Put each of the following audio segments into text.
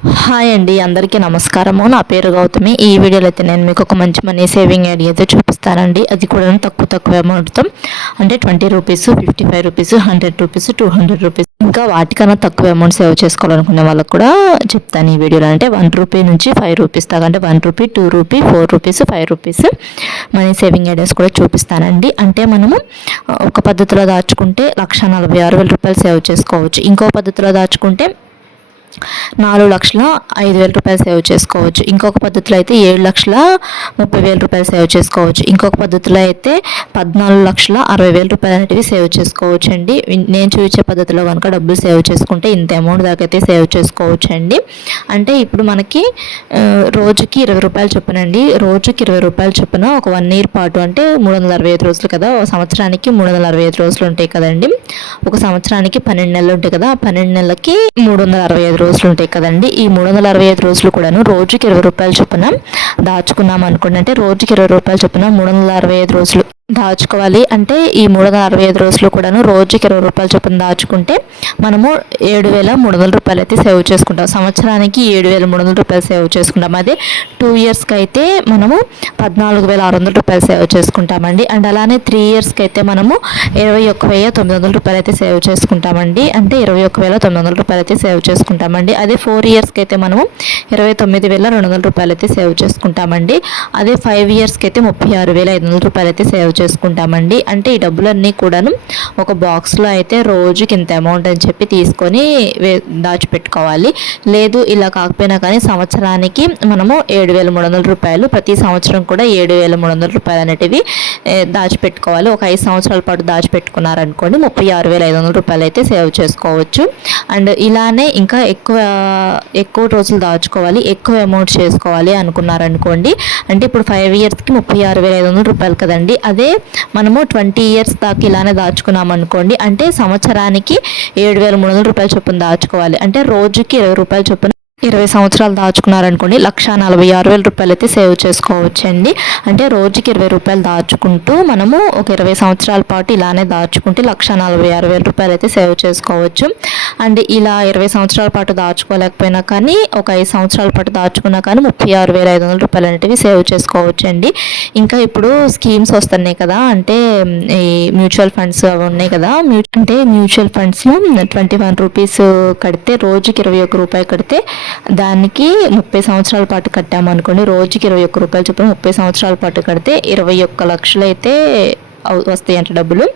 Hi అండి, అందరికీ నమస్కారము. నా పేరు గౌతమి. ఈ వీడియోలో అయితే నేను మీకు ఒక మంచి మనీ సేవింగ్ ఐడియా అయితే చూపిస్తానండి. అది కూడా తక్కువ అమౌంట్తో, అంటే 20 రూపీస్, 55 రూపీస్, 100 రూపీస్, 200 రూపీస్, ఇంకా వాటికన్నా తక్కువ అమౌంట్ సేవ్ చేసుకోవాలనుకునే వాళ్ళకి కూడా చెప్తాను ఈ వీడియోలో. అంటే 1 రూపీ నుంచి 5 రూపీస్ దాకా, అంటే 1 rupee, 2 rupee, 4 rupees, 5 rupees money saving ideas కూడా చూపిస్తానండి. అంటే మనము ఒక పద్ధతిలో దాచుకుంటే 1,46,000 రూపాయలు సేవ్ చేసుకోవచ్చు. ఇంకో పద్ధతిలో దాచుకుంటే 4,05,000 రూపాయలు సేవ్ చేసుకోవచ్చు. ఇంకొక పద్ధతిలో అయితే 7,30,000 రూపాయలు సేవ్ చేసుకోవచ్చు. ఇంకొక పద్ధతిలో అయితే 14,60,000 రూపాయలు అనేటివి సేవ్ చేసుకోవచ్చు అండి. నేను చూపించే పద్ధతిలో కనుక డబ్బులు సేవ్ చేసుకుంటే ఇంత అమౌంట్ దాకా అయితే సేవ్ చేసుకోవచ్చు అండి. అంటే ఇప్పుడు మనకి రోజుకి 20 రూపాయలు చొప్పునండి. రోజుకి 20 రూపాయలు చొప్పున ఒక 1 ఇయర్ పాటు, అంటే 365 రోజులు కదా, ఒక సంవత్సరానికి 365 రోజులు ఉంటాయి కదండి. ఒక సంవత్సరానికి 12 నెలలు ఉంటాయి కదా, ఆ 12 నెలలకి 365 రోజులు ఉంటాయి కదండి. ఈ 365 రోజులు కూడాను రోజుకి 20 రూపాయలు చొప్పున దాచుకున్నాం అనుకోండి. అంటే రోజుకి 20 రూపాయలు చొప్పున 365 రోజులు దాచుకోవాలి. అంటే ఈ 365 రోజులు కూడాను రోజుకి 20 రూపాయలు చొప్పున దాచుకుంటే మనము 7,300 రూపాయలు అయితే సేవ్ చేసుకుంటాం. సంవత్సరానికి 7,300 రూపాయలు సేవ్ చేసుకుంటాం. అదే 2 ఇయర్స్కి అయితే మనము 14,600 రూపాయలు సేవ్ చేసుకుంటామండి. అండ్ అలానే 3 ఇయర్స్కి అయితే మనము 21,900 రూపాయలు అయితే సేవ్ చేసుకుంటామండి. అంటే 21,900 రూపాయలు అయితే సేవ్ చేసుకుంటామండి. అదే 4 ఇయర్స్కి అయితే మనము 29,200 రూపాయలు అయితే సేవ్ చేసుకుంటామండి. అదే 5 ఇయర్స్కి అయితే 36,500 రూపాయలు అయితే సేవ్ చేసుకుంటామండి. అంటే ఈ డబ్బులన్నీ కూడాను ఒక బాక్స్లో అయితే రోజుకి ఇంత అమౌంట్ అని చెప్పి తీసుకొని దాచిపెట్టుకోవాలి. లేదు ఇలా కాకపోయినా కానీ సంవత్సరానికి మనము 7,300 రూపాయలు, ప్రతి సంవత్సరం కూడా 7,300 రూపాయలు అనేటివి దాచిపెట్టుకోవాలి. ఒక 5 సంవత్సరాల పాటు దాచిపెట్టుకున్నారనుకోండి 36,500 రూపాయలు అయితే సేవ్ చేసుకోవచ్చు. అండ్ ఇలానే ఇంకా ఎక్కువ రోజులు దాచుకోవాలి, ఎక్కువ అమౌంట్ చేసుకోవాలి అనుకున్నారనుకోండి. అంటే ఇప్పుడు 5 ఇయర్స్కి 36,500 రూపాయలు కదండి. అదే మనము 20 ఇయర్స్ దాకా ఇలానే దాచుకున్నాం అనుకోండి. అంటే సంవత్సరానికి 7,300 రూపాయలు చొప్పున దాచుకోవాలి. అంటే రోజుకి 20 రూపాయలు చొప్పున 20 సంవత్సరాలు దాచుకున్నారనుకోండి 1,46,000 రూపాయలు అయితే సేవ్ చేసుకోవచ్చండి. అంటే రోజుకి 20 రూపాయలు దాచుకుంటూ మనము ఒక 20 సంవత్సరాల పాటు ఇలానే దాచుకుంటే 1,46,000 రూపాయలు అయితే సేవ్ చేసుకోవచ్చు. అండ్ ఇలా 20 సంవత్సరాల పాటు దాచుకోలేకపోయినా కానీ ఒక 5 సంవత్సరాల పాటు దాచుకున్నా కానీ 36,500 రూపాయలు అనేటివి సేవ్ చేసుకోవచ్చు అండి. ఇంకా ఇప్పుడు స్కీమ్స్ వస్తున్నాయి కదా, అంటే ఈ మ్యూచువల్ ఫండ్స్ అవి ఉన్నాయి కదా. అంటే మ్యూచువల్ ఫండ్స్లో 21 రూపీస్ కడితే, రోజుకి 21 రూపాయలు కడితే దానికి 30 సంవత్సరాల పాటు కట్టామనుకోండి, రోజుకి 21 రూపాయలు చొప్పున 30 సంవత్సరాల పాటు కడితే 21 లక్షలు అయితే వస్తాయంట డబ్బులు.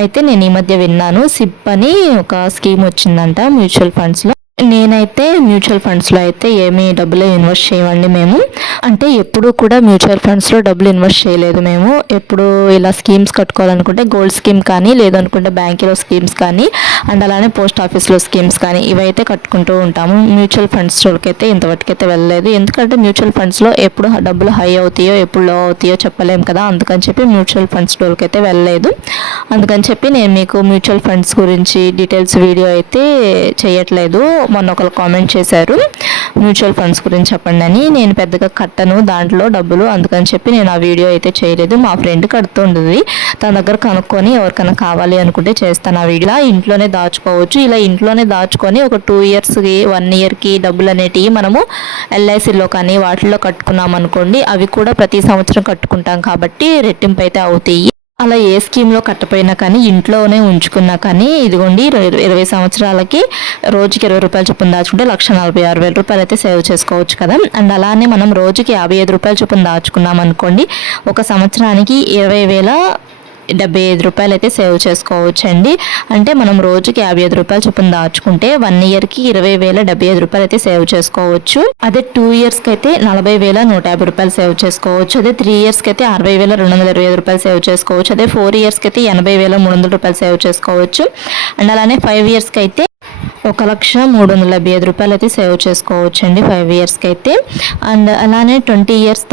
అయితే నేను ఈ మధ్య విన్నాను, సిప్ అని ఒక స్కీమ్ వచ్చిందంట మ్యూచువల్ ఫండ్స్లో. నేనైతే మ్యూచువల్ ఫండ్స్లో అయితే ఏమీ డబ్బులు ఇన్వెస్ట్ చేయమండి మేము. అంటే ఎప్పుడు కూడా మ్యూచువల్ ఫండ్స్లో డబ్బులు ఇన్వెస్ట్ చేయలేదు మేము. ఎప్పుడు ఇలా స్కీమ్స్ కట్టుకోవాలనుకుంటే గోల్డ్ స్కీమ్ కానీ, లేదనుకుంటే బ్యాంకులో స్కీమ్స్ కానీ, అండ్ అలానే పోస్ట్ ఆఫీస్లో స్కీమ్స్ కానీ ఇవైతే కట్టుకుంటూ ఉంటాము. మ్యూచువల్ ఫండ్స్లోకి అయితే ఇంతవరకైతే వెళ్ళలేదు. ఎందుకంటే మ్యూచువల్ ఫండ్స్లో ఎప్పుడు డబ్బులు హై అవుతాయో ఎప్పుడు లో అవుతాయో చెప్పలేము కదా, అందుకని చెప్పి మ్యూచువల్ ఫండ్స్లోకి అయితే వెళ్ళలేదు. అందుకని చెప్పి నేను మీకు మ్యూచువల్ ఫండ్స్ గురించి డీటెయిల్స్ వీడియో అయితే చేయట్లేదు. మొన్న ఒకరు కామెంట్ చేశారు మ్యూచువల్ ఫండ్స్ గురించి చెప్పండి అని. నేను పెద్దగా కట్టను దాంట్లో డబ్బులు, అందుకని చెప్పి నేను ఆ వీడియో అయితే చేయలేదు. మా ఫ్రెండ్ కడుతుండేది, తన దగ్గర కనుక్కొని ఎవరికైనా కావాలి అనుకుంటే చేస్తాను ఆ వీడియో. ఇంట్లోనే దాచుకోవచ్చు. ఇలా ఇంట్లోనే దాచుకొని ఒక 2 ఇయర్స్కి 1 ఇయర్కి డబ్బులు అనేటివి మనము ఎల్ఐసిలో కానీ వాటిల్లో కట్టుకున్నాం అనుకోండి, అవి కూడా ప్రతి సంవత్సరం కట్టుకుంటాం కాబట్టి రెట్టింపు అయితే అవుతాయి. అలా ఏ స్కీమ్లో కట్టపోయినా కానీ ఇంట్లోనే ఉంచుకున్నా కానీ ఇదిగోండి 20 సంవత్సరాలకి రోజుకి 20 రూపాయలు చొప్పున దాచుకుంటే 1,46,000 రూపాయలు అయితే సేవ్ చేసుకోవచ్చు కదా. అండ్ అలానే మనం రోజుకి 55 రూపాయలు చొప్పున దాచుకున్నాం అనుకోండి, ఒక సంవత్సరానికి 20,075 రూపాయలు అయితే సేవ్ చేసుకోవచ్చు అండి. అంటే మనం రోజుకి 55 రూపాయలు చొప్పున దాచుకుంటే 1 ఇయర్కి 20,075 రూపాయలు అయితే సేవ్ చేసుకోవచ్చు. అదే 2 ఇయర్స్కి అయితే 40,150 రూపాయలు సేవ్ చేసుకోవచ్చు. అదే 3 ఇయర్స్కి అయితే 60,225 రూపాయలు సేవ్ చేసుకోవచ్చు. అదే 4 ఇయర్స్కి అయితే 80,300 రూపాయలు సేవ్ చేసుకోవచ్చు. అండ్ అలానే 5 ఇయర్స్కి అయితే 1,375 రూపాయలు అయితే సేవ్ చేసుకోవచ్చు అండి 5 ఇయర్స్కి అయితే. అండ్ అలానే 20 ఇయర్స్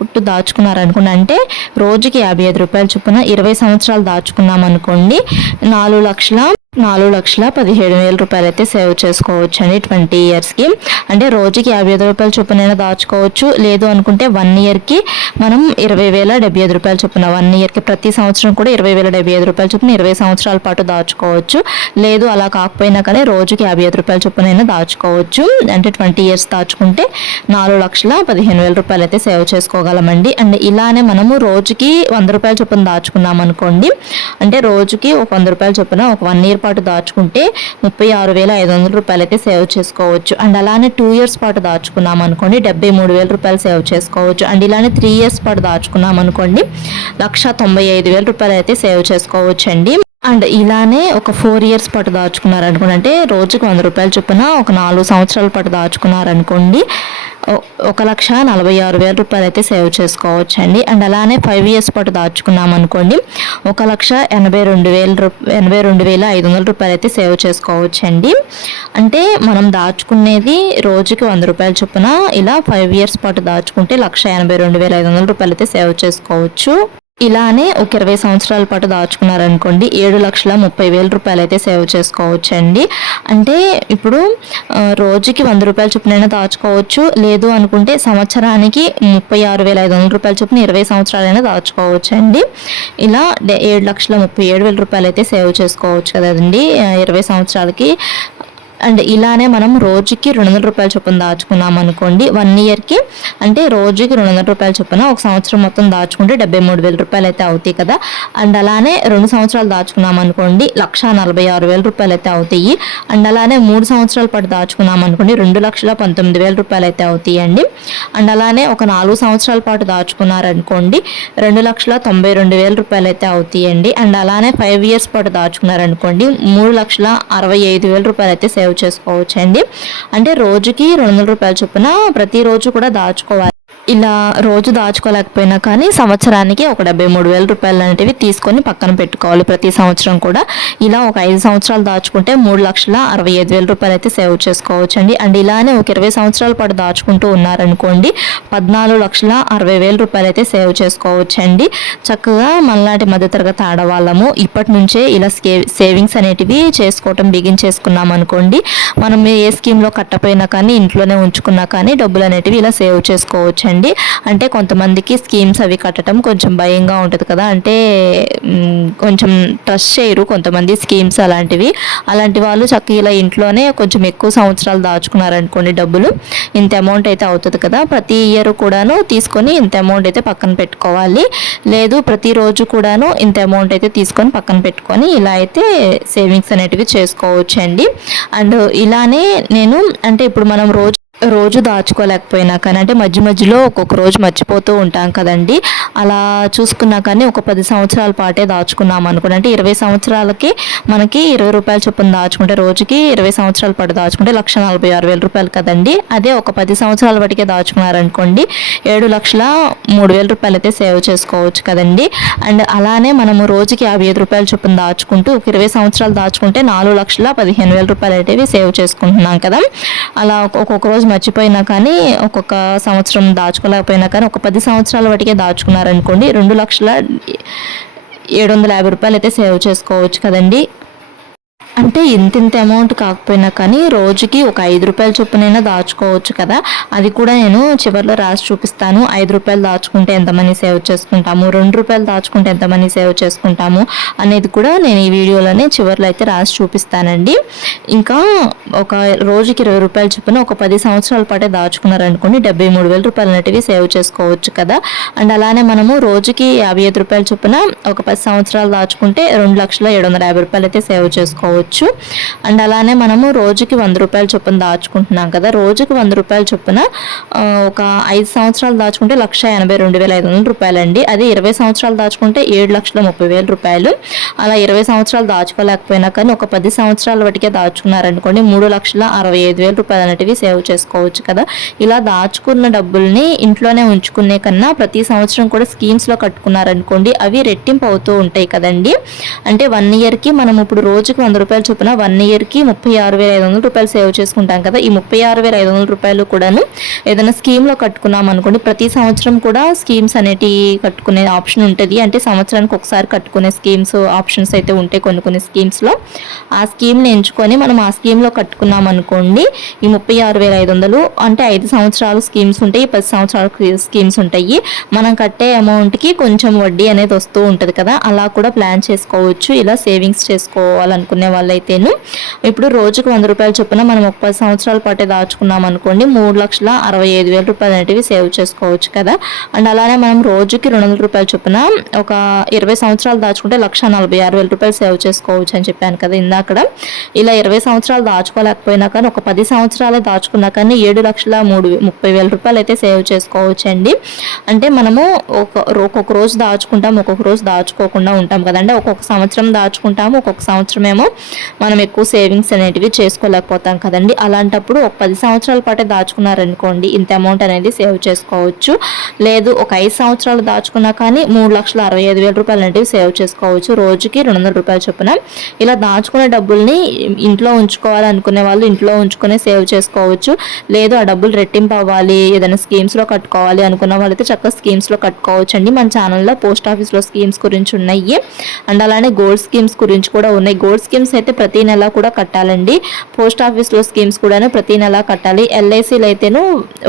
పుట్టు దాచుకున్నారనుకోండి, అంటే రోజుకి 55 రూపాయలు చొప్పున 20 సంవత్సరాలు దాచుకున్నాం అనుకోండి 4,00,000 4,17,000 రూపాయలు అయితే సేవ్ చేసుకోవచ్చు అండి 20 ఇయర్స్కి. అంటే రోజుకి 55 రూపాయల చొప్పునైనా దాచుకోవచ్చు. లేదు అనుకుంటే 1 ఇయర్కి మనం 20,075 రూపాయల చొప్పున 1 ఇయర్కి ప్రతి సంవత్సరం కూడా 20,075 రూపాయల చొప్పున 20 సంవత్సరాల పాటు దాచుకోవచ్చు. లేదు అలా కాకపోయినా కానీ రోజుకి 55 రూపాయల చొప్పునైనా దాచుకోవచ్చు. అంటే 20 ఇయర్స్ దాచుకుంటే 4,15,000 రూపాయలు అయితే సేవ్ చేసుకోగలమండి. అండ్ ఇలానే మనము రోజుకి 100 రూపాయల చొప్పున దాచుకున్నాం అనుకోండి, అంటే రోజుకి ఒక 100 రూపాయల చొప్పున ఒక 1 ఇయర్ పాటు దాచుకుంటే 36,500 రూపాయలు అయితే సేవ్ చేసుకోవచ్చు. అండ్ అలానే 2 ఇయర్స్ పాటు దాచుకున్నాం అనుకోండి 73,000 రూపాయలు సేవ్ చేసుకోవచ్చు. అండ్ ఇలానే 3 ఇయర్స్ పాటు దాచుకున్నాం అనుకోండి 1,95,000 రూపాయలు అయితే సేవ్ చేసుకోవచ్చు అండి. అండ్ ఇలానే ఒక 4 ఇయర్స్ పాటు దాచుకున్నారనుకోండి, అంటే రోజుకి 100 రూపాయల చొప్పున ఒక 4 సంవత్సరాల పాటు దాచుకున్నారనుకోండి 1,46,000 రూపాయలు అయితే సేవ్ చేసుకోవచ్చు అండి. అండ్ అలానే 5 ఇయర్స్ పాటు దాచుకున్నాం అనుకోండి 1,82,500 రూపాయలు అయితే సేవ్ చేసుకోవచ్చు అండి. అంటే మనం దాచుకునేది రోజుకి 100 రూపాయల చొప్పున ఇలా 5 ఇయర్స్ పాటు దాచుకుంటే 1,82,500 రూపాయలు అయితే సేవ్ చేసుకోవచ్చు. ఇలానే ఒక 20 సంవత్సరాల పాటు దాచుకున్నారనుకోండి 7,30,000 రూపాయలు అయితే సేవ్ చేసుకోవచ్చు అండి. అంటే ఇప్పుడు రోజుకి 100 రూపాయల చొప్పునైనా దాచుకోవచ్చు. లేదు అనుకుంటే సంవత్సరానికి 36,500 రూపాయల చొప్పున 20 సంవత్సరాలైనా దాచుకోవచ్చు అండి. ఇలా 7,37,000 రూపాయలు అయితే సేవ్ చేసుకోవచ్చు కదండి 20 సంవత్సరాలకి. అండ్ ఇలానే మనం రోజుకి 200 రూపాయల చొప్పున దాచుకున్నాం అనుకోండి 1 ఇయర్కి, అంటే రోజుకి 200 రూపాయల చొప్పున ఒక సంవత్సరం మొత్తం దాచుకుంటే 73,000 రూపాయలు అయితే అవుతాయి కదా. అండ్ అలానే 2 సంవత్సరాలు దాచుకున్నాం అనుకోండి 1,46,000 రూపాయలు అయితే అవుతాయి. అండ్ అలానే 3 సంవత్సరాల పాటు దాచుకున్నాం అనుకోండి 2,19,000 రూపాయలు అయితే అవుతాయి అండి. అండ్ అలానే ఒక 4 సంవత్సరాల పాటు దాచుకున్నారనుకోండి 2,92,000 రూపాయలు అయితే అవుతాయి అండి. అండ్ అలానే 5 ఇయర్స్ పాటు దాచుకున్నారనుకోండి 3,65,000 రూపాయలు అయితే సేవ్ చేసుకోవచ్చు అండి. అంటే రోజుకి 200 రూపాయల చొప్పున ప్రతిరోజు కూడా దాచుకోవాలి. ఇలా రోజు దాచుకోలేకపోయినా కానీ సంవత్సరానికి ఒక 73,000 రూపాయలు అనేటివి తీసుకొని పక్కన పెట్టుకోవాలి ప్రతి సంవత్సరం కూడా. ఇలా ఒక 5 సంవత్సరాలు దాచుకుంటే 3,65,000 రూపాయలు అయితే సేవ్ చేసుకోవచ్చు అండి. అండ్ ఇలానే ఒక 20 సంవత్సరాల పాటు దాచుకుంటూ ఉన్నారనుకోండి 14,60,000 రూపాయలు అయితే సేవ్ చేసుకోవచ్చు అండి. చక్కగా మనలాంటి మధ్యతరగతి ఆడవాళ్ళము ఇప్పటి నుంచే ఇలా సేవింగ్స్ అనేటివి చేసుకోవటం బిగించేసుకున్నాం అనుకోండి, మనం ఏ స్కీమ్లో కట్టపోయినా కానీ ఇంట్లోనే ఉంచుకున్నా కానీ డబ్బులు అనేటివి ఇలా సేవ్ చేసుకోవచ్చు అండి. అంటే కొంతమందికి స్కీమ్స్ అవి కట్టడం కొంచెం భయంగా ఉంటుంది కదా, అంటే కొంచెం ట్రస్ట్ చేయరు కొంతమంది స్కీమ్స్ అలాంటి వాళ్ళు చక్కగా ఇలా ఇంట్లోనే కొంచెం ఎక్కువ సంవత్సరాలు దాచుకున్నారనుకోండి డబ్బులు ఇంత అమౌంట్ అయితే అవుతుంది కదా, ప్రతి ఇయర్ కూడాను తీసుకొని ఇంత అమౌంట్ అయితే పక్కన పెట్టుకోవాలి. లేదు ప్రతిరోజు కూడాను ఇంత అమౌంట్ అయితే తీసుకొని పక్కన పెట్టుకొని ఇలా అయితే సేవింగ్స్ అనేటివి చేసుకోవచ్చు అండి. అండ్ ఇలానే నేను అంటే ఇప్పుడు మనం రోజు దాచుకోలేకపోయినా కానీ, అంటే మధ్యలో ఒక్కొక్క రోజు మర్చిపోతూ ఉంటాం కదండి, అలా చూసుకున్నా కానీ ఒక 10 సంవత్సరాల పాటే దాచుకున్నాం అనుకోండి, అంటే 20 సంవత్సరాలకి మనకి 20 రూపాయల చొప్పున దాచుకుంటే రోజుకి 20 సంవత్సరాల పాటు దాచుకుంటే 1,46,000 రూపాయలు కదండి. అదే ఒక 10 సంవత్సరాల బట్టికే దాచుకున్నారనుకోండి 7,03,000 రూపాయలు అయితే సేవ్ చేసుకోవచ్చు కదండి. అండ్ అలానే మనము రోజుకి 55 రూపాయల చొప్పున దాచుకుంటూ ఒక 20 సంవత్సరాలు దాచుకుంటే 4,15,000 రూపాయలు అయితే సేవ్ చేసుకుంటున్నాం కదా. అలా ఒక్కొక్క రోజు మర్చిపోయినా కానీ ఒక్కొక్క సంవత్సరం దాచుకోలేకపోయినా కానీ ఒక 10 సంవత్సరాల వాటికే దాచుకున్నారనుకోండి 2,07,50 రూపాయలు అయితే సేవ్ చేసుకోవచ్చు కదండి. అంటే ఇంత అమౌంట్ కాకపోయినా కానీ రోజుకి ఒక 5 రూపాయల చొప్పునైనా దాచుకోవచ్చు కదా. అది కూడా నేను చివరిలో రాసి చూపిస్తాను. 5 రూపాయలు దాచుకుంటే ఎంత మనీ సేవ్ చేసుకుంటాము, 2 రూపాయలు దాచుకుంటే ఎంత మనీ సేవ్ చేసుకుంటాము అనేది కూడా నేను ఈ వీడియోలోనే చివరిలో అయితే రాసి చూపిస్తానండి. ఇంకా ఒక రోజుకి 20 రూపాయల చొప్పున ఒక 10 సంవత్సరాల పాటే దాచుకున్నారనుకోండి 73,000 రూపాయలు అనేటివి సేవ్ చేసుకోవచ్చు కదా. అండ్ అలానే మనము రోజుకి 55 రూపాయల చొప్పున ఒక 10 సంవత్సరాలు దాచుకుంటే 2,07,50 రూపాయలు అయితే సేవ్ చేసుకోవచ్చు. అండ్ అలానే మనము రోజుకి 100 రూపాయల చొప్పున దాచుకుంటున్నాం కదా, రోజుకి 100 రూపాయల చొప్పున ఒక 5 సంవత్సరాలు దాచుకుంటే 1,82,500 రూపాయలు అండి. అదే 20 సంవత్సరాలు దాచుకుంటే 7,30,000 రూపాయలు. అలా 20 సంవత్సరాలు దాచుకోలేకపోయినా కానీ ఒక 10 సంవత్సరాల వాటికే దాచుకున్నారనుకోండి 3,65,000 రూపాయలు అనేటివి సేవ్ చేసుకోవచ్చు కదా. ఇలా దాచుకున్న డబ్బుల్ని ఇంట్లోనే ఉంచుకునే కన్నా ప్రతి సంవత్సరం కూడా స్కీమ్స్లో కట్టుకున్నారనుకోండి అవి రెట్టింపు అవుతూ ఉంటాయి కదండి. అంటే 1 ఇయర్కి మనం ఇప్పుడు రోజుకి 100 రూపాయలు రూపాయలు చొప్పున 1 ఇయర్కి 36,500 రూపాయలు సేవ్ చేసుకుంటాం కదా. ఈ 36,500 రూపాయలు కూడాను ఏదైనా స్కీమ్లో కట్టుకున్నాం అనుకోండి, ప్రతి సంవత్సరం కూడా స్కీమ్స్ అనేటివి కట్టుకునే ఆప్షన్ ఉంటుంది. అంటే సంవత్సరానికి ఒకసారి కట్టుకునే స్కీమ్స్ ఆప్షన్స్ అయితే ఉంటాయి కొన్ని స్కీమ్స్లో. ఆ స్కీమ్ని ఎంచుకొని మనం ఆ స్కీమ్లో కట్టుకున్నాం అనుకోండి, ఈ 36,500 అంటే 5 సంవత్సరాలు స్కీమ్స్ ఉంటాయి, 10 సంవత్సరాల స్కీమ్స్ ఉంటాయి. మనం కట్టే అమౌంట్కి కొంచెం వడ్డీ అనేది వస్తూ ఉంటుంది కదా, అలా కూడా ప్లాన్ చేసుకోవచ్చు. ఇలా సేవింగ్స్ చేసుకోవాలనుకునే వాళ్ళైతేను ఇప్పుడు రోజుకు 100 రూపాయలు చొప్పున మనం ఒక 10 సంవత్సరాల పాటే దాచుకున్నాం అనుకోండి, 3,65,000 రూపాయలు అనేటివి సేవ్ చేసుకోవచ్చు కదా. అండ్ అలానే మనం రోజుకి 200 రూపాయలు చొప్పున ఒక 20 సంవత్సరాలు దాచుకుంటే 1,46,000 రూపాయలు సేవ్ చేసుకోవచ్చు అని చెప్పాను కదా ఇందాక. ఇలా 20 సంవత్సరాలు దాచుకోలేకపోయినా కానీ ఒక 10 సంవత్సరాలే దాచుకున్నా కానీ 7,30,000 రూపాయలు అయితే సేవ్ చేసుకోవచ్చు అండి. అంటే మనము ఒక్కొక్క రోజు దాచుకుంటాం, ఒక్కొక్క రోజు దాచుకోకుండా ఉంటాం కదండి. ఒక్కొక్క సంవత్సరం దాచుకుంటాము, ఒక్కొక్క సంవత్సరం ఏమో మనం ఎక్కువ సేవింగ్స్ అనేటివి చేసుకోలేకపోతాం కదండి. అలాంటప్పుడు ఒక 10 సంవత్సరాల పాటే దాచుకున్నారనుకోండి, ఇంత అమౌంట్ అనేది సేవ్ చేసుకోవచ్చు. లేదు ఒక 5 సంవత్సరాలు దాచుకున్నా కానీ 3,65,000 రూపాయలు అనేటివి సేవ్ చేసుకోవచ్చు, రోజుకి 200 రూపాయలు చొప్పున. ఇలా దాచుకునే డబ్బుల్ని ఇంట్లో ఉంచుకోవాలనుకునే వాళ్ళు ఇంట్లో ఉంచుకునే సేవ్ చేసుకోవచ్చు. లేదు ఆ డబ్బులు రెట్టింపు అవ్వాలి, ఏదైనా స్కీమ్స్లో కట్టుకోవాలి అనుకున్న వాళ్ళైతే చక్కగా స్కీమ్స్లో కట్టుకోవచ్చు అండి. మన ఛానల్లో పోస్ట్ ఆఫీస్లో స్కీమ్స్ గురించి ఉన్నాయి, అండ్ అలానే గోల్డ్ స్కీమ్స్ గురించి కూడా ఉన్నాయి. గోల్డ్ స్కీమ్స్ అయితే ప్రతి నెల కూడా కట్టాలండి. పోస్ట్ ఆఫీస్లో స్కీమ్స్ కూడా ప్రతి నెల కట్టాలి. ఎల్ఐసీలు అయితేను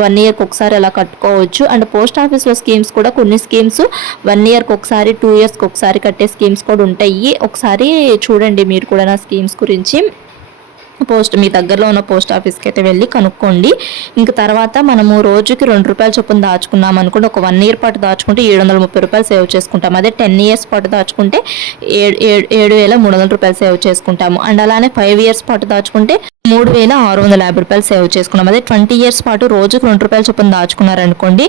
1 ఇయర్కి ఒకసారి అలా కట్టుకోవచ్చు. అండ్ పోస్ట్ ఆఫీస్లో స్కీమ్స్ కూడా కొన్ని స్కీమ్స్ 1 ఇయర్కి ఒకసారి, 2 ఇయర్స్కి ఒకసారి కట్టే స్కీమ్స్ కూడా ఉంటాయి. ఒకసారి చూడండి మీరు కూడా నా స్కీమ్స్ గురించి. మీ దగ్గరలో ఉన్న పోస్ట్ ఆఫీస్కి అయితే వెళ్ళి కనుక్కోండి. ఇంక తర్వాత మనము రోజుకి 2 రూపాయలు చొప్పున దాచుకున్నాం అనుకోండి, ఒక 1 ఇయర్ పాటు దాచుకుంటే 730 రూపాయలు సేవ్ చేసుకుంటాం. అదే 10 ఇయర్స్ పాటు దాచుకుంటే 7,300 రూపాయలు సేవ్ చేసుకుంటాము. అండ్ అలానే 5 ఇయర్స్ పాటు దాచుకుంటే 3,650 రూపాయలు సేవ్ చేసుకున్నాం. అదే 20 ఇయర్స్ పాటు రోజుకు 2 రూపాయలు చొప్పున దాచుకున్నారనుకోండి,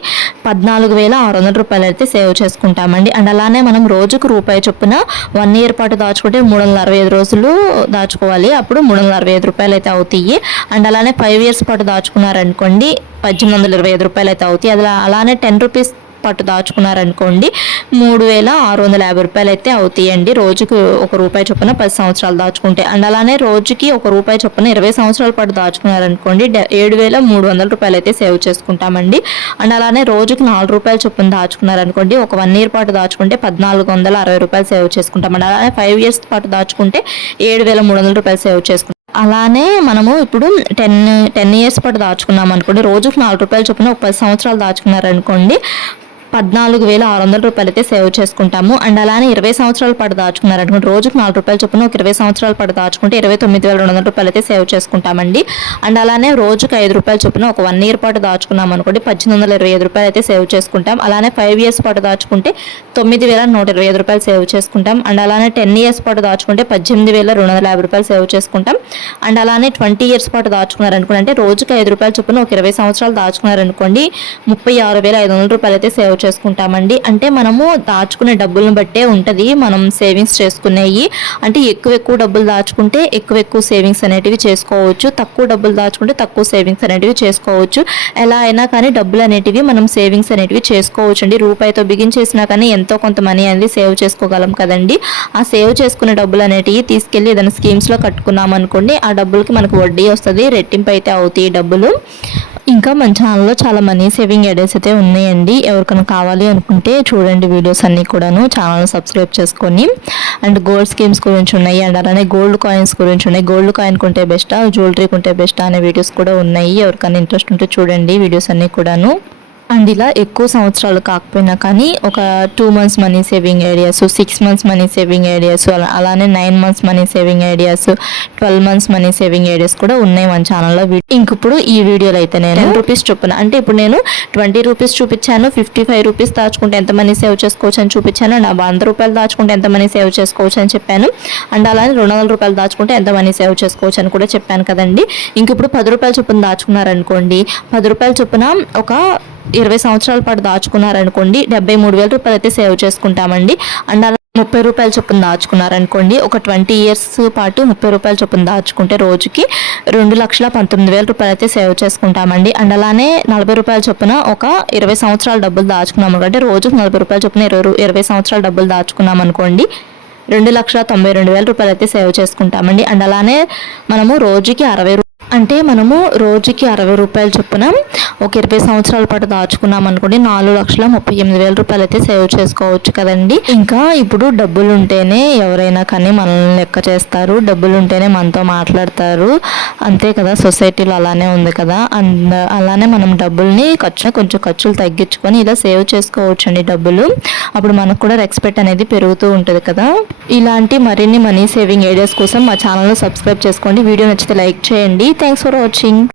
14,600 రూపాయలు అయితే సేవ్ చేసుకుంటామండి. అండ్ అలానే మనం రోజుకు రూపాయి చొప్పున 1 ఇయర్ పాటు దాచుకుంటే 365 రోజులు దాచుకోవాలి, అప్పుడు 365 రూపాయలు అయితే అవుతాయి. అండ్ అలానే 5 ఇయర్స్ పాటు దాచుకున్నారనుకోండి 1,825 రూపాయలు అయితే అవుతాయి. అలానే 10 రూపీస్ పాటు దాచుకున్నారనుకోండి 3,650 రూపాయలు అయితే అవుతాయండి, రోజుకు 1 రూపాయి చొప్పున 10 సంవత్సరాలు దాచుకుంటే. అండ్ అలానే రోజుకి 1 రూపాయి చొప్పున 20 సంవత్సరాల పాటు దాచుకున్నారనుకోండి 7,300 రూపాయలు అయితే సేవ్ చేసుకుంటామండి. అండ్ అలానే రోజుకి 4 రూపాయలు చొప్పున దాచుకున్నారనుకోండి, ఒక 1 ఇయర్ పాటు దాచుకుంటే 1,460 రూపాయలు సేవ్ చేసుకుంటామండి. అలానే 5 ఇయర్స్ పాటు దాచుకుంటే 7,300 రూపాయలు సేవ్ చేసుకుంటాం. అలానే మనము ఇప్పుడు 10 ఇయర్స్ పాటు దాచుకున్నాం అనుకోండి, రోజుకు 4 రూపాయలు చొప్పున ఒక 10 సంవత్సరాలు దాచుకున్నారనుకోండి 14,600 రూపాయలు అయితే సేవ్ చేసుకుంటాము. అండ్ అలానే 20 సంవత్సరాల పాటు దాచుకున్నారనుకోండి, రోజుకు 4 రూపాయలు చొప్పున ఒక 20 సంవత్సరాల పాటు దాచుకుంటే 29,200 రూపాయలు అయితే సేవ్ చేసుకుంటామండి. అండ్ అలానే రోజుకు 5 రూపాయలు చొప్పున ఒక 1 ఇయర్ పాటు దాచుకున్నాం అనుకోండి 1,825 రూపాయలు అయితే సేవ్ చేసుకుంటాం. అలానే 5 ఇయర్స్ పాటు దాచుకుంటే 9,125 రూపాయలు సేవ్ చేసుకుంటాం. అండ్ అలానే 10 ఇయర్స్ పాటు దాచుకుంటే 18,250 రూపాయలు సేవ్ చేసుకుంటాం. అండ్ అలానే 20 ఇయర్స్ పాటు దాచుకున్నారనుకోండి, అంటే రోజుకు 5 రూపాయలు చొప్పున ఒక 20 సంవత్సరాలు దాచుకున్నారనుకోండి 36,500 రూపాయలు అయితే సేవ్ చేసుకుంటామండి. అంటే మనము దాచుకునే డబ్బులను బట్టే ఉంటుంది మనం సేవింగ్స్ చేసుకునేవి. అంటే ఎక్కువ డబ్బులు దాచుకుంటే ఎక్కువ సేవింగ్స్ అనేటివి చేసుకోవచ్చు, తక్కువ డబ్బులు దాచుకుంటే తక్కువ సేవింగ్స్ అనేటివి చేసుకోవచ్చు. ఎలా అయినా కానీ డబ్బులు అనేటివి మనం సేవింగ్స్ అనేటివి చేసుకోవచ్చు అండి. రూపాయితో బిగించేసినా కానీ ఎంతో కొంత మనీ అనేది సేవ్ చేసుకోగలం కదండి. ఆ సేవ్ చేసుకునే డబ్బులు అనేటివి తీసుకెళ్ళి ఏదైనా స్కీమ్స్లో కట్టుకున్నాం అనుకోండి, ఆ డబ్బులకి మనకు వడ్డీ వస్తుంది, రెట్టింపు అయితే అవుతాయి డబ్బులు. ఇంకా మన ఛానల్లో చాలా మనీ సేవింగ్ ఐడియాస్ అయితే ఉన్నాయండి. ఎవరికైనా కావాలి అనుకుంటే చూడండి వీడియోస్ అన్నీ కూడాను, ఛానల్ సబ్స్క్రైబ్ చేసుకొని. అండ్ గోల్డ్ స్కీమ్స్ గురించి ఉన్నాయి, అండ్ అలానే గోల్డ్ కాయిన్స్ గురించి ఉన్నాయి. గోల్డ్ కాయిన్ కొంటే బెస్టా, జ్యువెలరీ కొంటే బెస్టా అనే వీడియోస్ కూడా ఉన్నాయి. ఎవరికైనా ఇంట్రెస్ట్ ఉంటే చూడండి వీడియోస్ అన్నీ కూడాను. అండ్ ఇలా ఎక్కువ సంవత్సరాలు కాకపోయినా కానీ ఒక 2 months money saving ideas, 6 months money saving ideas, అలానే 9 months money saving ideas, 12 months money saving ideas కూడా ఉన్నాయి మన ఛానల్లో. ఇప్పుడు ఈ వీడియోలో అయితే నేను 10 రూపీస్ చొప్పున, అంటే ఇప్పుడు నేను 20 రూపీస్ చూపించాను, 55 రూపీస్ దాచుకుంటే ఎంత మనీ సేవ్ చేసుకోవచ్చు అని చూపించాను, అండ్ 100 రూపాయలు దాచుకుంటే ఎంత మనీ సేవ్ చేసుకోవచ్చు అని చెప్పాను. అండ్ అలానే 200 రూపాయలు దాచుకుంటే ఎంత మనీ సేవ్ చేసుకోవచ్చు అని కూడా చెప్పాను కదండి. ఇప్పుడు 10 రూపాయల చొప్పున దాచుకున్నారనుకోండి, 10 రూపాయల చొప్పున ఒక 20 సంవత్సరాల పాటు దాచుకున్నారనుకోండి 73,000 రూపాయలు అయితే సేవ్ చేసుకుంటామండి. అండ్ అలా 30 రూపాయల చొప్పున దాచుకున్నారనుకోండి, ఒక 20 ఇయర్స్ పాటు 30 రూపాయల చొప్పున దాచుకుంటే రోజుకి 2,19,000 రూపాయలు అయితే సేవ్ చేసుకుంటామండి. అండ్ అలానే 40 రూపాయల చొప్పున ఒక 20 సంవత్సరాల డబ్బులు దాచుకున్నాము అంటే రోజుకి 40 రూపాయల చొప్పున 20 సంవత్సరాల డబ్బులు దాచుకున్నాం అనుకోండి 2,92,000 రూపాయలు అయితే సేవ్ చేసుకుంటామండి. అండ్ అలానే మనము రోజుకి 60 రూపాయల చొప్పున ఒక 20 సంవత్సరాల పాటు దాచుకున్నాం అనుకోండి 4,38,000 రూపాయలు అయితే సేవ్ చేసుకోవచ్చు కదండి. ఇంకా ఇప్పుడు డబ్బులు ఉంటేనే ఎవరైనా కానీ మనల్ని లెక్క చేస్తారు, డబ్బులు ఉంటేనే మనతో మాట్లాడతారు, అంతే కదా. సొసైటీలో అలానే ఉంది కదా. అలానే మనం డబ్బుల్ని కొంచెం ఖర్చులు తగ్గించుకొని ఇలా సేవ్ చేసుకోవచ్చు అండి డబ్బులు. అప్పుడు మనకు కూడా రెస్పెక్ట్ అనేది పెరుగుతూ ఉంటుంది కదా. ఇలాంటి మరిన్ని మనీ సేవింగ్ ఐడియాస్ కోసం మా ఛానల్ని సబ్స్క్రైబ్ చేసుకోండి. వీడియో నచ్చితే లైక్ చేయండి. Thanks for watching.